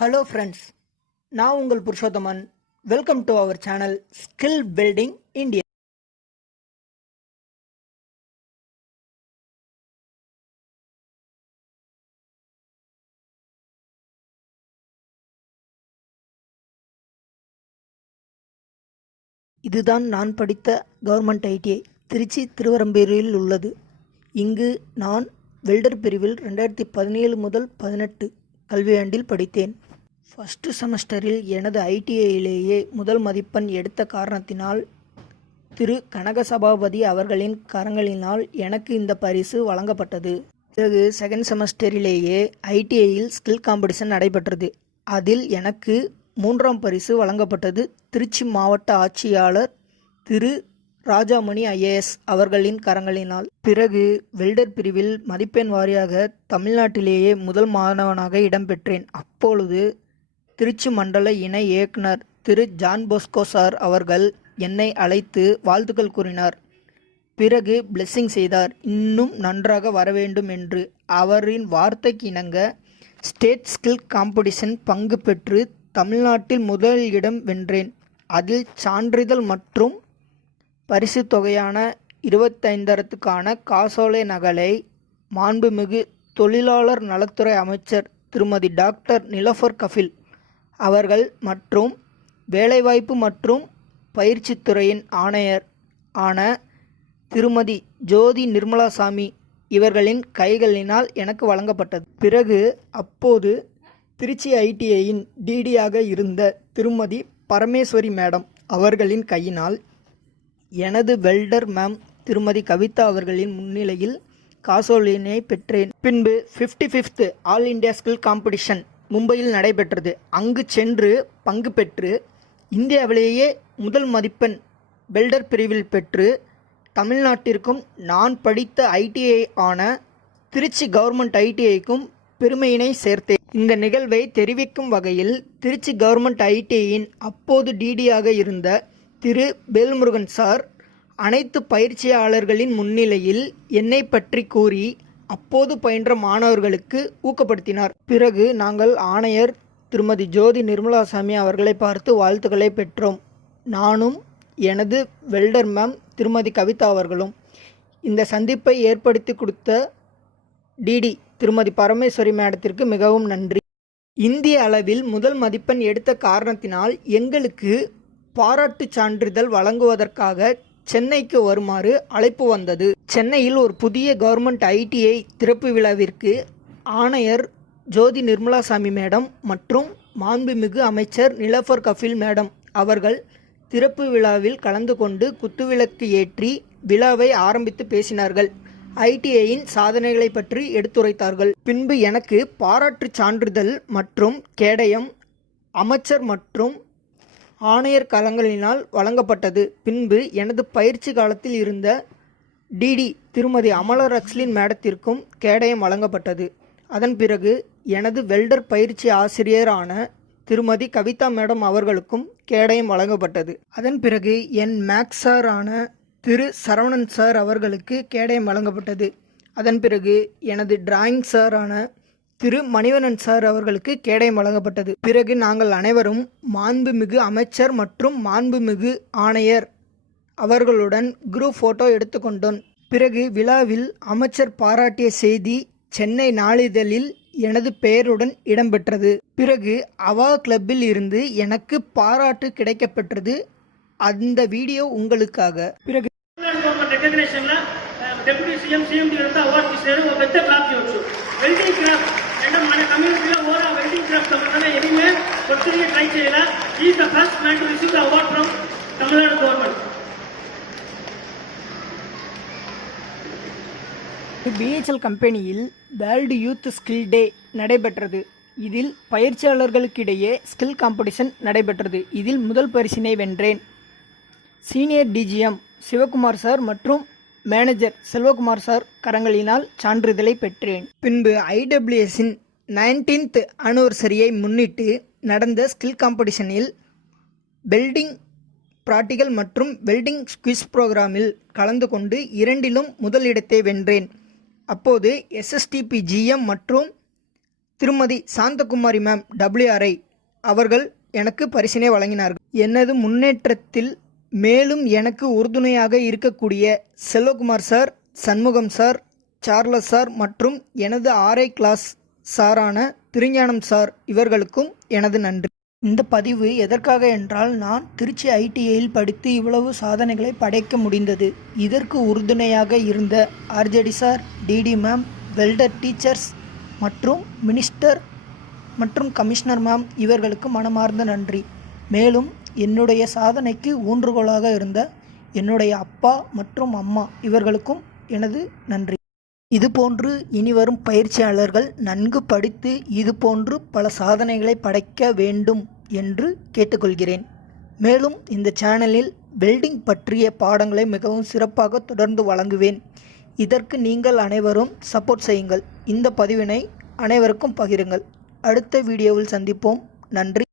Hello friends, நான் உங்கள் Purushothaman. Welcome to our channel skill building India. இதுதான் நான் படித்த கவர்மெண்ட் ஐடிஐ திருச்சி திருவரம்பேரியில் உள்ளது. இங்கு நான் வெல்டர் பிரிவில் 2017 முதல் 18 கல்வியாண்டில் படித்தேன். ஃபஸ்ட்டு செமஸ்டரில் எனது ஐடிஐயிலேயே முதல் மதிப்பெண் எடுத்த காரணத்தினால் திரு கனக சபாபதி அவர்களின் கரங்களினால் எனக்கு இந்த பரிசு வழங்கப்பட்டது. பிறகு செகண்ட் செமஸ்டரிலேயே ஐடிஐயில் ஸ்கில் காம்படிஷன் நடைபெற்றது. அதில் எனக்கு 3ஆம் பரிசு வழங்கப்பட்டது. திருச்சி மாவட்ட ஆட்சியாளர் திரு ராஜாமணி ஐஏஎஸ் அவர்களின் கரங்களினால். பிறகு வெல்டர் பிரிவில் மதிப்பெண் வாரியாக தமிழ்நாட்டிலேயே முதல் மாணவனாக இடம்பெற்றேன். அப்பொழுது திருச்சி மண்டல இணை இயக்குனர் திரு ஜான் போஸ்கோ சார் அவர்கள் என்னை அழைத்து வாழ்த்துக்கள் கூறினார். பிறகு பிளெஸ்ஸிங் செய்தார், இன்னும் நன்றாக வர வேண்டும் என்று. அவரின் வார்த்தைக்கு இணங்க ஸ்டேட் ஸ்கில் காம்படிஷன் பங்கு பெற்று தமிழ்நாட்டில் முதல் இடம் வென்றேன். அதில் சான்றிதழ் மற்றும் பரிசு தொகையான 25,000க்கான காசோலை நகலை மாண்புமிகு தொழிலாளர் நலத்துறை அமைச்சர் திருமதி டாக்டர் நிலோஃபர் கஃபீல் அவர்கள் மற்றும் வேலைவாய்ப்பு மற்றும் பயிற்சித்துறையின் ஆணையர் ஆன திருமதி ஜோதி நிர்மலாசாமி இவர்களின் கைகளினால் எனக்கு வழங்கப்பட்டது. பிறகு அப்போது திருச்சி ஐடிஐயின் டிடியாக இருந்த திருமதி பரமேஸ்வரி மேடம் அவர்களின் கையினால் எனது வெல்டர் மேம் திருமதி கவிதா அவர்களின் முன்னிலையில் காசோலினை பெற்றேன். பின்பு 55th all India skill competition மும்பையில் நடைபெற்றது. அங்கு சென்று பங்கு பெற்று இந்தியாவிலேயே முதல் மதிப்பெண் வெல்டர் பிரிவில் பெற்று தமிழ்நாட்டிற்கும் நான் படித்த ஐடிஐ ஆன திருச்சி கவர்மெண்ட் ஐடிஐக்கும் பெருமையினை சேர்த்தேன். இந்த நிகழ்வை தெரிவிக்கும் வகையில் திருச்சி கவர்மெண்ட் ஐடிஐயின் அப்போது டிடியாக இருந்த திரு வேல்முருகன் சார் அனைத்து பயிற்சியாளர்களின் முன்னிலையில் என்னை பற்றி கூறி அப்போது பயின்ற மாணவர்களுக்கு ஊக்கப்படுத்தினார். பிறகு நாங்கள் ஆணையர் திருமதி ஜோதி நிர்மலாசாமி அவர்களை பார்த்து வாழ்த்துக்களை பெற்றோம். நானும் எனது வெல்டர் மேம் திருமதி கவிதா அவர்களும். இந்த சந்திப்பை ஏற்படுத்தி கொடுத்த டிடி திருமதி பரமேஸ்வரி மேடத்திற்கு மிகவும் நன்றி. இந்திய அளவில் முதல் மதிப்பெண் எடுத்த காரணத்தினால் எங்களுக்கு பாராட்டு சான்றிதழ் வழங்குவதற்காக சென்னைக்கு வருமாறு அழைப்பு வந்தது. சென்னையில் ஒரு புதிய கவர்மெண்ட் ஐடிஐ திறப்பு விழாவிற்கு ஆணையர் ஜோதி நிர்மலாசாமி மேடம் மற்றும் மாண்புமிகு அமைச்சர் நிலோஃபர் கஃபீல் மேடம் அவர்கள் திறப்பு விழாவில் கலந்து கொண்டு குத்துவிளக்கு ஏற்றி விழாவை ஆரம்பித்து பேசினார்கள். ஐடிஐயின் சாதனைகளை பற்றி எடுத்துரைத்தார்கள். பின்பு எனக்கு பாராட்டு சான்றிதழ் மற்றும் கேடயம் அமைச்சர் மற்றும் ஆணையர் கரங்களினால் வழங்கப்பட்டது. பின்பு எனது பயிற்சி காலத்தில் இருந்த டிடி திருமதி அமலரக்ஸ்லின் மேடத்திற்கும் கேடயம் வழங்கப்பட்டது. அதன் பிறகு எனது வெல்டர் பயிற்சி ஆசிரியரான திருமதி கவிதா மேடம் அவர்களுக்கும் கேடயம் வழங்கப்பட்டது. அதன் பிறகு என் மேக்ஸ் சார் ஆன திரு சரவணன் சார் அவர்களுக்கு கேடயம் வழங்கப்பட்டது. அதன் பிறகு எனது டிராயிங் சார் ஆன திரு மணிவண்ணன் சார் அவர்களுக்கு கேடயம் வழங்கப்பட்டது. பிறகு நாங்கள் அனைவரும் மாண்புமிகு அமைச்சர் மற்றும் மாண்புமிகு ஆணையர் அவர்களுடன் குரூப் போட்டோ எடுத்துக்கொண்டோம். பிறகு விழாவில் அமைச்சர் பாராட்டிய செய்தி சென்னை நாளிதழில் எனது பெயருடன் இடம்பெற்றது. பிறகு அவா கிளப்பில் இருந்து எனக்கு பாராட்டு கிடைக்கப்பெற்றது. அந்த வீடியோ உங்களுக்காக. பிறகு డెప్యూటీ సీఎం సీఎండీ అంతా అవార్డు ఇచ్చారు. ఒక పెద్ద క్లాప్ చేయొచ్చు. వెల్డింగ్ క్రాఫ్ట్ అంటే మన కమ్యూనిటీలో ఓరా వెల్డింగ్ క్రాఫ్ట్ సంబంధంగా ఎనీవే కొత్తగా ట్రై చేయాలా. Is the first man to receive the award from Tamil Nadu government. BHEL கம்பெனியில் வேர்ல்டு யூத் ஸ்கில் டே நடைபெற்றது. இதில் பயிற்சியாளர்களுக்கிடையே ஸ்கில் காம்படிஷன் நடைபெற்றது. இதில் முதல் பரிசினை வென்றேன். சீனியர் டிஜிஎம் சிவகுமார் சார் மற்றும் மேனேஜர் செல்வகுமார் சார் கரங்களினால் சான்றிதழை பெற்றேன். பின்பு ஐடபிள்யூஎஸின் 19th ஆனிவர்சரியை முன்னிட்டு நடந்த ஸ்கில் காம்படிஷனில் வெல்டிங் பிராக்டிகல் மற்றும் வெல்டிங் குவிஸ் ப்ரோக்ராமில் கலந்து கொண்டு இரண்டிலும் முதலிடத்தை வென்றேன். அப்போது எஸ்எஸ்டிபி ஜிஎம் மற்றும் திருமதி சாந்தகுமாரி மேம் WRI அவர்கள் எனக்கு பரிசினை வழங்கினார்கள். எனது முன்னேற்றத்தில் மேலும் எனக்கு உறுதுணையாக இருக்கக்கூடிய Selvakumar sir, Shanmugam sir, Charles sir மற்றும் எனது 6 கிளாஸ் சாரான திருஞானம் சார் இவர்களுக்கும் எனது நன்றி. இந்த பதிவு எதற்காக என்றால், நான் திருச்சி ITIயில் படித்து இவ்வளவு சாதனைகளை படைக்க முடிந்தது. இதற்கு உறுதுணையாக இருந்த RJD sir, DD ma'am, welder teachers மற்றும் மினிஸ்டர் மற்றும் கமிஷனர் மேம் இவர்களுக்கு மனமார்ந்த நன்றி. மேலும் என்னுடைய சாதனைக்கு ஊன்றுகோலாக இருந்த என்னுடைய அப்பா மற்றும் அம்மா இவர்களுக்கும் எனது நன்றி. இதுபோன்று இனிவரும் பயிற்சியாளர்கள் நன்கு படித்து இதுபோன்று பல சாதனைகளை படைக்க வேண்டும் என்று கேட்டுக்கொள்கிறேன். மேலும் இந்த சேனலில் வெல்டிங் பற்றிய பாடங்களை மிகவும் சிறப்பாக தொடர்ந்து வழங்குவேன். இதற்கு நீங்கள் அனைவரும் சப்போர்ட் செய்யுங்கள். இந்த பதிவினை அனைவருக்கும் பகிருங்கள். அடுத்த வீடியோவில் சந்திப்போம். நன்றி.